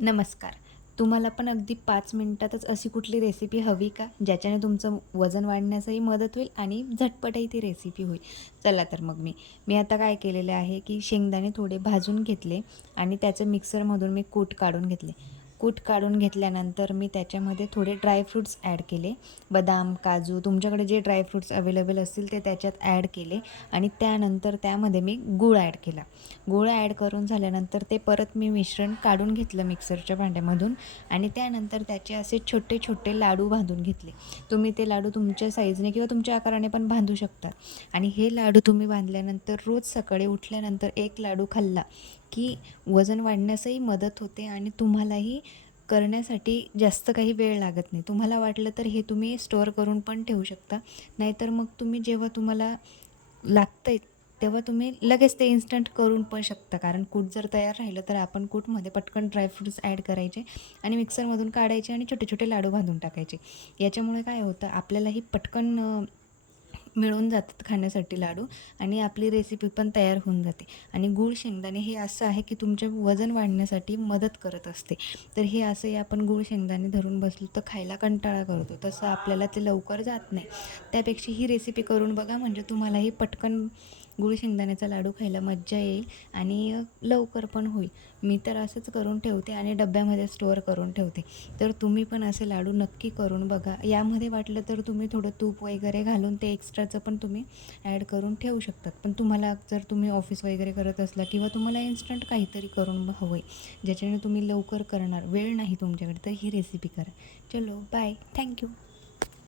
नमस्कार. तुम्हाला पण अगदी 5 मिनिटातच अशी कुठली रेसिपी हवी का? ज्याच्याने तुमचं वजन वाढण्यासही मदत होईल आणि झटपटही ती रेसिपी होईल. चला तर मग मी आता काय केलेलं आहे, की शेंगदाणे थोडे भाजून घेतले आणि त्याचं मिक्सरमधून मी कूट काढून घेतले. कूट काढून घेतल्यानंतर मी त्याच्यामध्ये थोडे ड्रायफ्रुट्स ॲड केले. बदाम, काजू तुमच्याकडे जे ड्रायफ्रुट्स अवेलेबल असतील ते त्याच्यात ॲड केले आणि त्यानंतर त्यामध्ये मी गूळ ॲड केला. गूळ ॲड करून झाल्यानंतर ते परत मी मिश्रण काढून घेतलं मिक्सरच्या भांड्यामधून आणि त्यानंतर त्याचे असे छोटे छोटे लाडू बांधून घेतले. तुम्ही ते लाडू तुमच्या साईजने किंवा तुमच्या आकाराने पण बांधू शकता आणि हे लाडू तुम्ही बांधल्यानंतर रोज सकाळी उठल्यानंतर एक लाडू खाल्ला की वजन वाढण्यासही मदत होते आणि तुम्हालाही करण्यासाठी जास्त काही वेळ लागत नाही. तुम्हाला वाटलं तर हे तुम्ही स्टोअर करून पण ठेवू शकता. नाहीतर मग तुम्ही जेव्हा तुम्हाला लागतंय तेव्हा तुम्ही लगेच ते इन्स्टंट करून पण शकता. कारण कूट जर तयार राहिलं तर आपण कूटमध्ये पटकन ड्रायफ्रुट्स ॲड करायचे आणि मिक्सरमधून काढायचे आणि छोटे छोटे लाडू बांधून टाकायचे. याच्यामुळे काय होतं आपल्यालाही पटकन मिळून जातात खाण्यासाठी लाडू आणि आपली रेसिपी पण तयार होऊन जाते. आणि गूळ शेंगदाणे हे असं आहे की तुमचे वजन वाढण्यासाठी मदत करत असते. तर हे असंही आपण गूळ शेंगदाणे धरून बसलो तर खायला कंटाळा करतो, तसं आपल्याला ते लवकर जात नाही. त्यापेक्षा ही रेसिपी करून बघा, म्हणजे तुम्हालाही पटकन गूळ शेंगदाण्याचा लाडू खायला मज्जा येईल आणि लवकर पण होईल. मी तर असंच करून ठेवते आणि डब्यामध्ये स्टोअर करून ठेवते. तर तुम्ही पण असे लाडू नक्की करून बघा. यामध्ये वाटलं तर तुम्ही थोडं तूप वगैरे घालून ते एक्स्ट्राचं पण तुम्ही ॲड करून ठेवू शकतात. पण तुम्हाला जर तुम्ही ऑफिस वगैरे करत असला किंवा तुम्हाला इन्स्टंट काहीतरी करून हवं आहे, ज्याच्याने तुम्ही लवकर करणार, वेळ नाही तुमच्याकडे, तर ही रेसिपी करा. चलो बाय. थँक्यू.